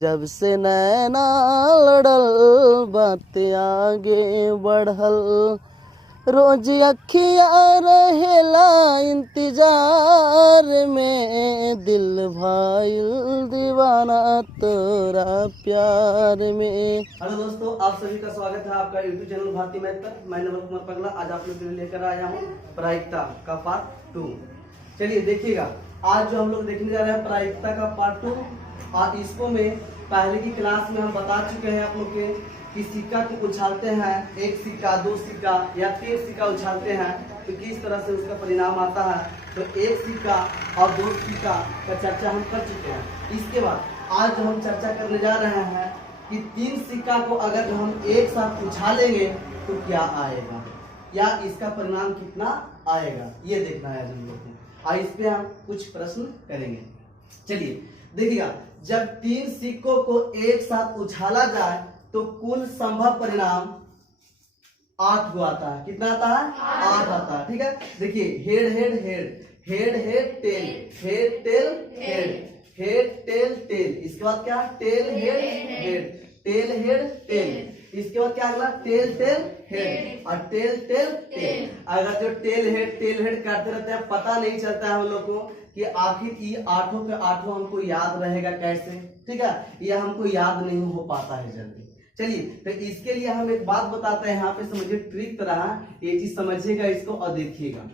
जब से नैना लड़ल बातें आगे बढ़ल, रोज अखिया रहेला इंतजार में, दिल भाईल दीवाना तोरा प्यार में। हेलो दोस्तों, आप सभी का स्वागत है आपका यूट्यूब चैनल भारती मैथ पर। मैं नवल कुमार पगला आज आप लोग के लिए लेकर आया हूँ प्रायिकता का पार्ट 2। चलिए देखिएगा, आज जो हम लोग देखने जा रहे हैं प्रायिकता का पार्ट 2। और इसको में पहले की क्लास में हम बता चुके हैं आप लोग के कि सिक्का को उछालते हैं, एक सिक्का, दो सिक्का या 3 सिक्का उछालते हैं तो किस तरह से उसका परिणाम आता है। तो एक सिक्का और 2 सिक्का का चर्चा हम कर चुके हैं। इसके बाद आज जो हम चर्चा करने जा रहे हैं कि 3 सिक्का को अगर हम एक साथ उछालेंगे तो क्या आएगा या इसका परिणाम कितना आएगा, ये देखना है हम लोग को। और इस पे हम कुछ प्रश्न करेंगे। चलिए देखिएगा, जब 3 सिक्कों को एक साथ उछाला जाए तो कुल संभव परिणाम 8 को आता है। कितना आता है? 8 आता है। ठीक है, देखिए head head head, head head tail, head tail head, head tail tail, इसके बाद क्या? Tail head head, tail head tail, इसके बाद क्या अगला? टेल टेल हेड और टेल टेल टेल। अगर जो टेल हेड करते रहते हैं, पता नहीं चलता है हम लोग को कि आखिर ये 8 के 8 हमको याद रहेगा कैसे। ठीक है, ये हमको याद नहीं हो पाता है जल्दी। चलिए तो इसके लिए हम एक बात बताते हैं, यहाँ पे समझिए ट्रिक तरह ये चीज समझिएगा इसको और देखिएगा।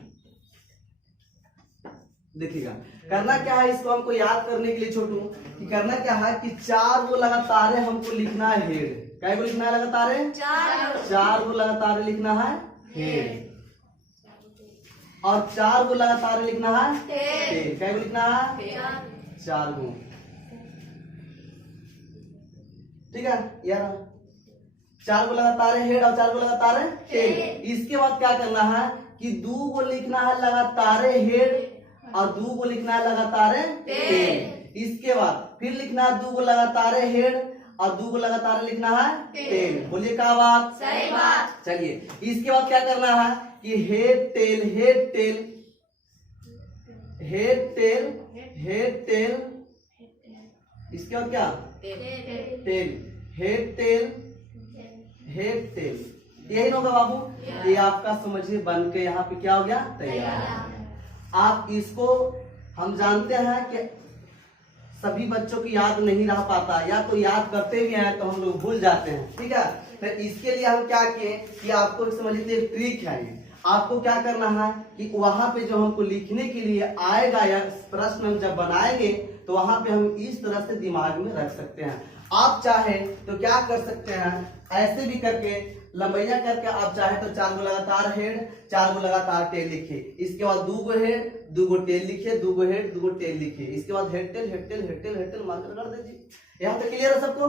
देखिएगा करना क्या है, इसको हमको याद करने के लिए छोटू कि करना क्या है कि 4 वो लगातार हमको लिखना है हेड। क्या को लिखना है? लगातार 4 को लगातार लिखना है हेड और 4 को लगातार लिखना है टेल। क्या को लिखना है? 4 को। ठीक है यार, 4 को लगातार हेड और 4 को लगातार टेल। इसके बाद क्या करना है कि 2 को लिखना है लगातार हेड और 2 को लिखना है लगातार टेल। इसके बाद फिर लिखना है 2 को लगातार हेड और 2 को लगातार लिखना है टेल। बोलिए क्या बात? सही बात। चलिए इसके बाद क्या करना है कि head tail head tail, head tail head tail, इसके बाद क्या? Tail, head tail head tail. यही होगा बाबू, ये आपका समझिए बन के यहाँ पे क्या हो गया? तैयार। आप इसको हम जानते हैं कि सभी बच्चों की याद नहीं रह पाता, या तो याद करते भी हैं तो हम लोग भूल जाते हैं। ठीक है, तो इसके लिए हम क्या किए कि आपको समझ लीजिए एक ट्रिक है। ये आपको क्या करना है कि वहां पे जो हमको लिखने के लिए आएगा या प्रश्न हम जब बनाएंगे तो वहां पे हम इस तरह से दिमाग में रख सकते हैं। आप चाहे तो क्या कर सकते हैं, ऐसे भी करके लंबैया करके आप चाहे तो 4 को लगातार हेड 4 को लगातार टेल लिखिए। इसके बाद 2 को हेड 2 को टेल लिखिए, 2 को हेड 2 को टेल लिखिए। इसके बाद head tail head tail head tail head tell marker कर दीजिए। यहाँ तक क्लियर है सबको?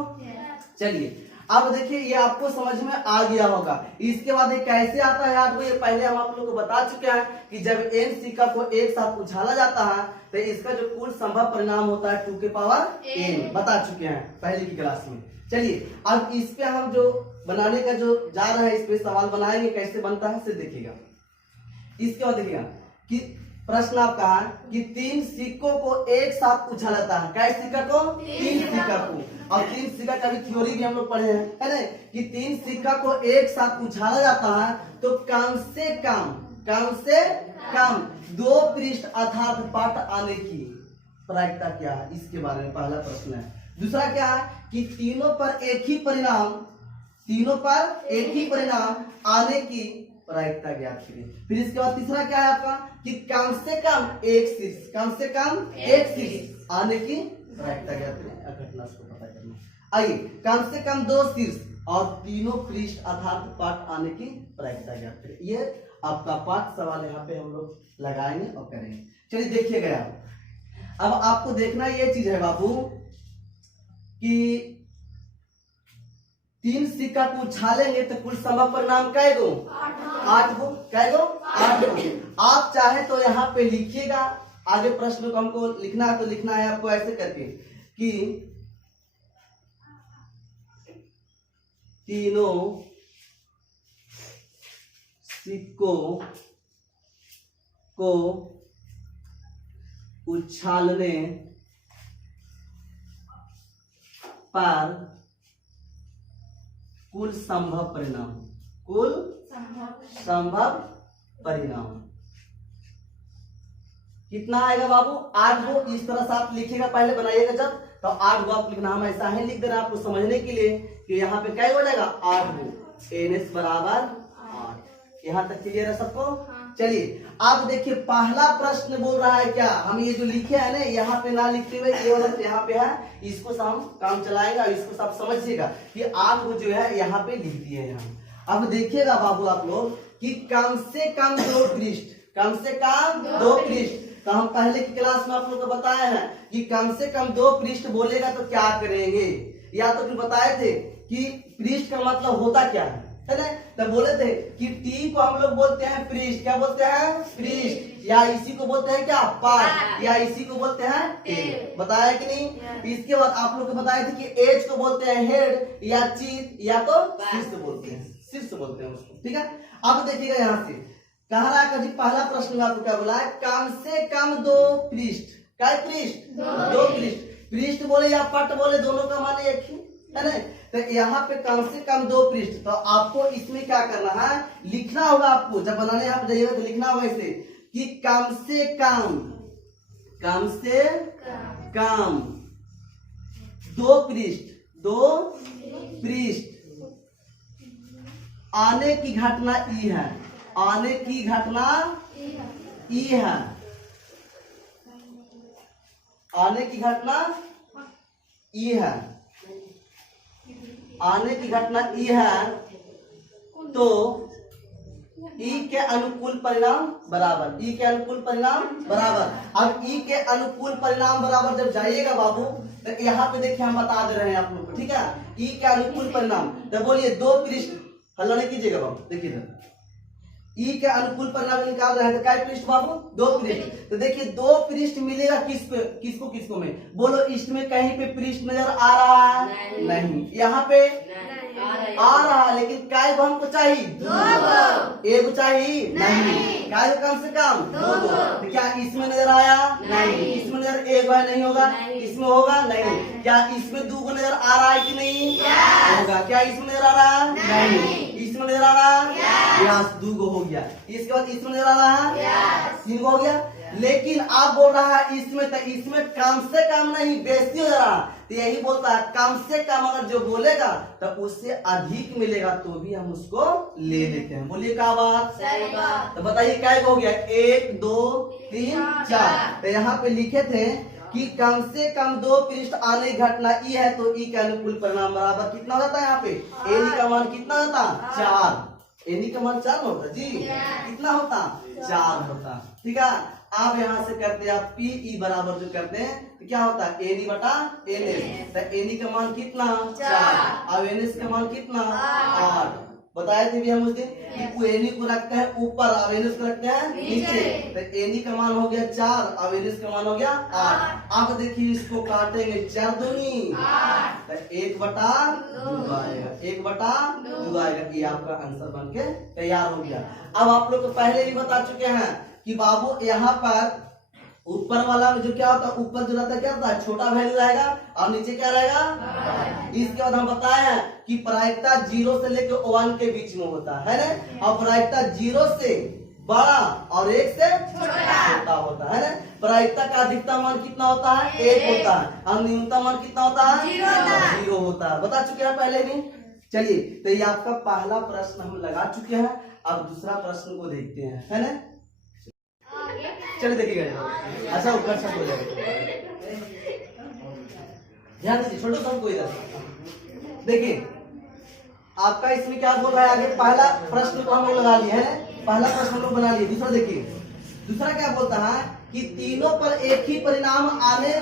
चलिए अब देखिए ये आपको समझ में आ गया होगा। इसके बाद ये कैसे आता है आपको, ये पहले हम आप लोग को बता चुके हैं कि जब n सिक्का को एक साथ उछाला जाता है तो इसका जो कुल संभव परिणाम होता है 2 के पावर n, बता चुके हैं पहले की क्लास में। चलिए अब इस पे हम जो बनाने का जो जा रहा है, इस पे सवाल बनाएंगे, कैसे बनता है सिर्फ देखिएगा। इसके बाद देखिएगा कि प्रश्न आपका है कि 3 सिक्कों को एक साथ उछाला जाता है। कै सिक्का को? 3 सिक्का को। और 3 सिक्का का भी थ्योरी भी हम लोग पढ़े हैं, है ना, कि 3 सिक्का को एक साथ उछाला जाता है तो कम से कम 2 पृष्ठ अर्थात पाठ आने की प्रायिकता क्या है, इसके बारे में पहला प्रश्न है। दूसरा क्या है कि तीनों पर एक ही परिणाम आने की प्रायिकता ज्ञात करिए। फिर इसके बाद तीसरा क्या है आपका कि कम से कम एक शीर्ष आने की प्रायिकता ज्ञात करिए। घटना को पता करना। आइए, कम से कम 2 शीर्ष और तीनों पृष्ठ अर्थात पाठ आने की प्रायिकता ज्ञात करिए। ये आपका पाठ सवाल यहाँ पे हम लोग लगाएंगे और करेंगे। चलिए देखिएगा, अब आपको देखना ये चीज है बाबू कि 3 सिक्का को उछालेंगे तो कुल संभव परिणाम कै गो? 8 गो। कै गो? 8 गो। आप चाहे तो यहाँ पे लिखिएगा, आगे प्रश्न को हमको लिखना है तो लिखना है आपको ऐसे करके कि तीनों सिक्कों को उछालने पर कुल संभव परिणाम, कुल संभव परिणाम कितना आएगा बाबू? 8 गो। इस तरह से आप लिखिएगा, पहले बनाइएगा जब, तो 8 गो आप लिखना। हम ऐसा ही लिख दे रहे हैं आपको समझने के लिए कि यहाँ पे क्या हो जाएगा 8 गो, NS बराबर 8। यहाँ तक क्लियर है सबको? चलिए अब देखिए पहला प्रश्न बोल रहा है क्या, हम ये जो लिखे है ना यहाँ पे ना लिखते हुए ये वाला यहाँ पे है, इसको हम काम चलाएगा, इसको सब समझिएगा कि 8 गो जो है यहाँ पे लिख दिए हैं हम। अब देखिएगा बाबू आप लोग कि कम से कम 2 पृष्ठ, कम से कम 2 पृष्ठ। तो हम पहले की क्लास में आप लोग को बताए हैं कि कम से कम 2 पृष्ठ बोलेगा तो क्या करेंगे, या तो फिर बताए थे कि पृष्ठ का मतलब होता क्या है ना। तो बोले थे कि टी को हम लोग बोलते हैं पृष्ठ, क्या बोलते हैं? पृष्ठ। या इसी को बोलते हैं क्या? पार्ट। या इसी को बोलते हैं टेल। बताया कि नहीं? इसके बाद आप लोग को बताए थे कि एज को बोलते हैं हेड, या चीत, या तो शीर्ष बोलते हैं, शीर्ष बोलते हैं उसको। ठीक है, अब देखिएगा यहाँ से कह रहा है जी पहला प्रश्न में आपको क्या बोला है? कम से कम 2 पृष्ठ। क्या पृष्ठ? 2 पृष्ठ। पृष्ठ बोले या पट बोले दोनों का मान एक ही है ना। तो यहाँ पे कम से कम 2 पृष्ठ, तो आपको इसमें क्या करना है? लिखना होगा आपको, जब बनाने यहाँ पे जाइएगा तो लिखना होगा इसे कि कम से कम 2 पृष्ठ, 2 पृष्ठ आने की घटना ई है, आने की घटना ई है, आने की घटना ई है, आने की घटना ई है, तो ई के अनुकूल परिणाम बराबर, ई के अनुकूल परिणाम बराबर। अब ई के अनुकूल परिणाम बराबर जब जाइएगा बाबू तो यहाँ पे देखिए हम बता दे रहे हैं आप लोग को। ठीक है, ई के अनुकूल परिणाम तो बोलिए 2 पृष्ठ, हल्ला नहीं कीजिएगा बाबू, देखिए ई के अनुकूल परिणाम निकाल रहे हैं तो क्या पृष्ठ बाबू? 2 पृष्ठ। तो देखिए 2 पृष्ठ मिलेगा किसको किसको में? बोलो इसमें कहीं पे पृष्ठ नजर आ रहा है? नहीं। यहाँ पे आ रहा है, लेकिन काय को हमको चाहिए? 2 एक चाहिए? नहीं। काय को कम से कम 2। तो क्या इसमें नजर आया? नहीं। इसमें नजर एक है, नहीं होगा। इसमें होगा? नहीं। क्या इसमें 2 को नजर आ रहा है कि नहीं? होगा। क्या इसमें नजर आ रहा है? नहीं। इसमें नजर आ रहा है? यस, 2 को हो गया। इसके बाद इसमें नजर आ रहा है? 3 को हो गया। लेकिन आप बोल रहा है इसमें, तो इसमें कम से कम नहीं बेसी हो रहा, तो यही बोलता है कम से कम अगर जो बोलेगा तो उससे अधिक मिलेगा तो भी हम उसको ले लेते हैं। बोलिए क्या बात? सही बात। तो बताइए क्या हो गया? 1 2 3 4। तो यहाँ पे लिखे थे कि कम से कम 2 पृष्ठ आने की घटना ई है, तो ई का अनुकूल परिणाम बराबर कितना होता है? यहाँ पे एनी का मान कितना होता? 4। एनी का मान 4 होता जी। कितना होता? 4 होता। ठीक है, आप यहाँ से करते हैं आप पी ई बराबर जो करते हैं तो क्या होता है? एनी बटा एनएस। तो एनी का मान कितना? 4। अब एनएस का मान कितना? 8। बताए थे भी हम उस दिन एनी को रखते हैं ऊपर, अब एनएस को रखते हैं नीचे। तो एनी का मान हो गया 4, अब एनएस का मान हो गया 8। अब देखिए इसको काटेंगे 4 दूनी 8, तो 1/2 आएगा, 1/2 आएगा। ये आपका आंसर बन के तैयार हो गया। अब आप लोग को पहले भी बता चुके हैं कि बाबू यहाँ पर ऊपर वाला में जो क्या होता है, ऊपर जो रहता है क्या होता है? छोटा वैल्यू रहेगा और नीचे क्या रहेगा? इसके बाद हम बताए हैं कि प्रायिकता 0 से लेकर 1 के बीच में होता है ना, और प्रायिकता 0 से बड़ा और 1 से छोटा होता है ना। प्रायिकता का अधिकतम मान कितना होता है? 1 होता है, और न्यूनतम मान कितना होता है? 0 होता है। बता चुके हैं पहले भी। चलिए, तो ये आपका पहला प्रश्न हम लगा चुके हैं। अब दूसरा प्रश्न को देखते हैं, है ना। चलिए देखिएगा, अच्छा ऊपर से हो जाएगा, ध्यान दीजिए, छोटो सा कोई देखिए आपका इसमें क्या बोल रहा है आगे। पहला प्रश्न को हम लोग लगा लिए हैं, पहला प्रश्न हम लोग बना लिए। दूसरा देखिए, दूसरा क्या बोलता है कि तीनों पर एक ही परिणाम आने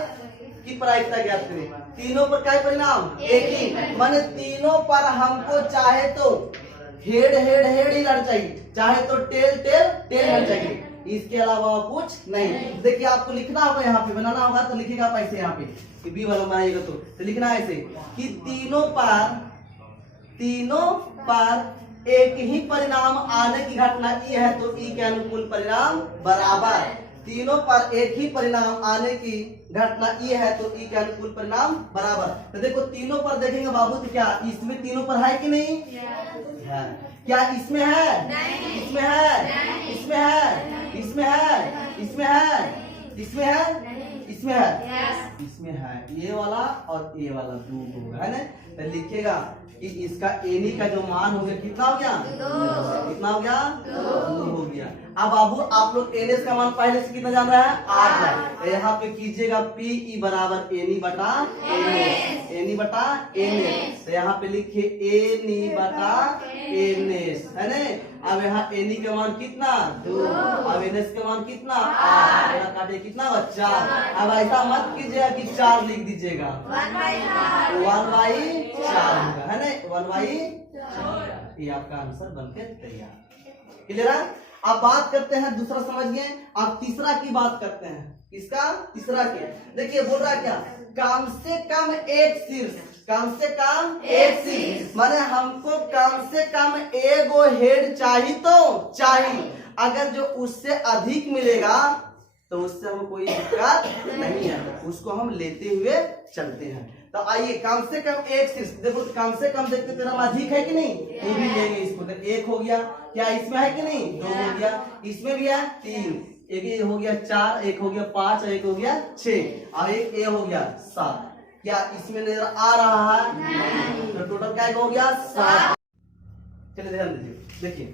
की प्रायिकता ज्ञात करें। तीनों पर क्या परिणाम? एक ही, माने तीनों पर हमको चाहे तो हेड हेड हेड ही लड़ चाहिए, चाहे तो टेल टेल टेल लड़ चाहिए, इसके अलावा कुछ नहीं। देखिए आपको लिखना होगा, यहाँ पे बनाना होगा तो लिखिएगा आप ऐसे, यहाँ पे बी वाला बनाइएगा तो लिखना है ऐसे कि तीनों पर एक ही परिणाम आने की घटना ई है, तो ई के अनुकूल परिणाम बराबर। तीनों पर एक ही परिणाम आने की घटना ई है तो ई का अनुकूल परिणाम बराबर। तो देखो तीनों पर देखेंगे बाबू तो क्या इसमें तीनों पर है कि नहीं है? क्या इसमें है? इसमें है, इसमें है, इसमें है, इसमें है, इसमें है, इसमें है, इसमें है। ये वाला और ये वाला दो होगा है ना। तो लिखिएगा कि इसका एनी का जो मान हो गया कितना हो गया? कितना हो गया? 2 हो गया। अब बाबू आप लोग एनएस का मान पहले से कितना जान रहा है? 8 है। तो यहाँ पे कीजिएगा पी ई बराबर एनी बटा एनएस, एनी बटा एनएस। तो यहाँ पे लिखिए एनी बटा एनएस है ना। अब यहाँ एनी का मान कितना? 2। अब एनएस का मान कितना? 8। काटे कितना? 4। अब ऐसा मत कीजिएगा कि 4 लिख दीजिएगा, 1/4 होगा है ना, 1/4। ये आपका आंसर बनके तैयार। क्लियर है? अब बात करते हैं दूसरा समझिए। अब तीसरा की बात करते हैं। किसका? तीसरा के। देखिए बोल रहा है क्या? कम से कम एक शीर्ष, कम से कम एक शीर्ष माने हमको कम से कम एगो हेड चाहिए तो चाहिए। अगर जो उससे अधिक मिलेगा तो उससे हमें कोई दिक्कत नहीं है, उसको हम लेते हुए चलते हैं। तो आइए कम से कम एक शीर्ष, देखो कम से कम देखते तेरा अधिक है कि नहीं, ये भी लेंगे इसको। तो 1 हो गया, क्या इसमें है कि नहीं? 2 हो गया, इसमें भी है 3, एक ये हो गया 4, एक हो गया 5, एक हो गया 6 और एक ये हो गया 7। क्या इसमें नजर आ रहा है? तो टोटल क्या हो गया? 7। चलिए ध्यान दीजिए, देखिए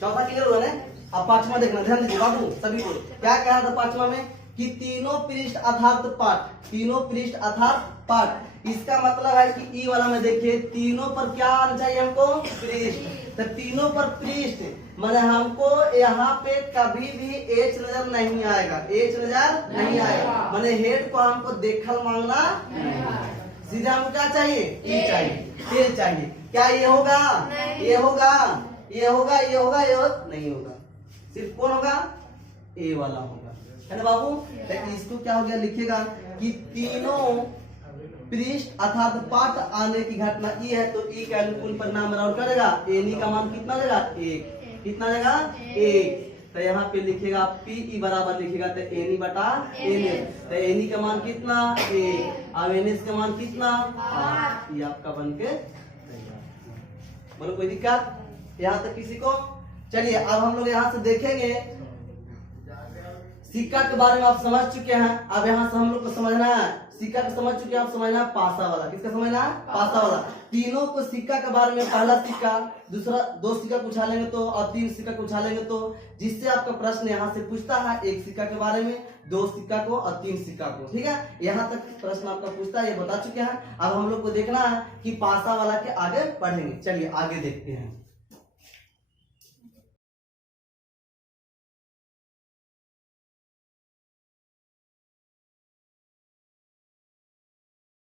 चौथा क्लियर हुआ ना। अब पांचवा देखना, ध्यान दीजिए बाबू सभी को। क्या कह रहा था पांचवा में कि तीनों पृष्ठ अर्थात पाठ, तीनों पृष्ठ अर्थात पाठ। इसका मतलब है कि ई वाला में देखिए तीनों पर क्या आना चाहिए हमको? पृष्ठ। तो तीनों पर पृष्ठ माने हमको यहाँ पे कभी भी एच नजर नहीं आएगा, एच नजर नहीं आएगा माने हेड को हमको देखल मांगना सीधा हमको क्या चाहिए? ई चाहिए, ए चाहिए। क्या ये होगा? ये होगा, ये होगा, ये होगा, ये नहीं होगा। सिर्फ कौन होगा? ए वाला होगा है ना बाबू। लेकिन इसको क्या हो गया? लिखिएगा कि तीनों पृष्ठ अर्थात पाठ आने की घटना ई है तो ई का अनुकूल परिणाम बराबर करेगा एनी का मान कितना देगा? 1। कितना देगा? 1। तो यहाँ पे लिखेगा पी ई बराबर लिखेगा तो एनी बटा एनएस। तो एनी का मान कितना? 1। अब एनएस का मान कितना? 8। ये आपका बन के बोलो कोई दिक्कत यहाँ तक किसी को? चलिए अब हम लोग यहाँ से देखेंगे सिक्का के बारे में आप समझ चुके हैं। अब यहाँ से हम लोग को समझना है, सिक्का को समझ चुके हैं, आप समझना है पासा वाला। किसका समझना है? पासा वाला। तीनों को सिक्का के बारे में पहला सिक्का, दूसरा 2 सिक्का पूछा लेंगे तो और 3 सिक्का पूछा लेंगे तो जिससे आपका प्रश्न यहाँ से पूछता है 1 सिक्का के बारे में, 2 सिक्का को और 3 सिक्का को। ठीक है, यहाँ तक प्रश्न आपका पूछता है, ये बता चुके हैं। अब हम लोग को देखना है कि पासा वाला के आगे पढ़ेंगे। चलिए आगे देखते हैं।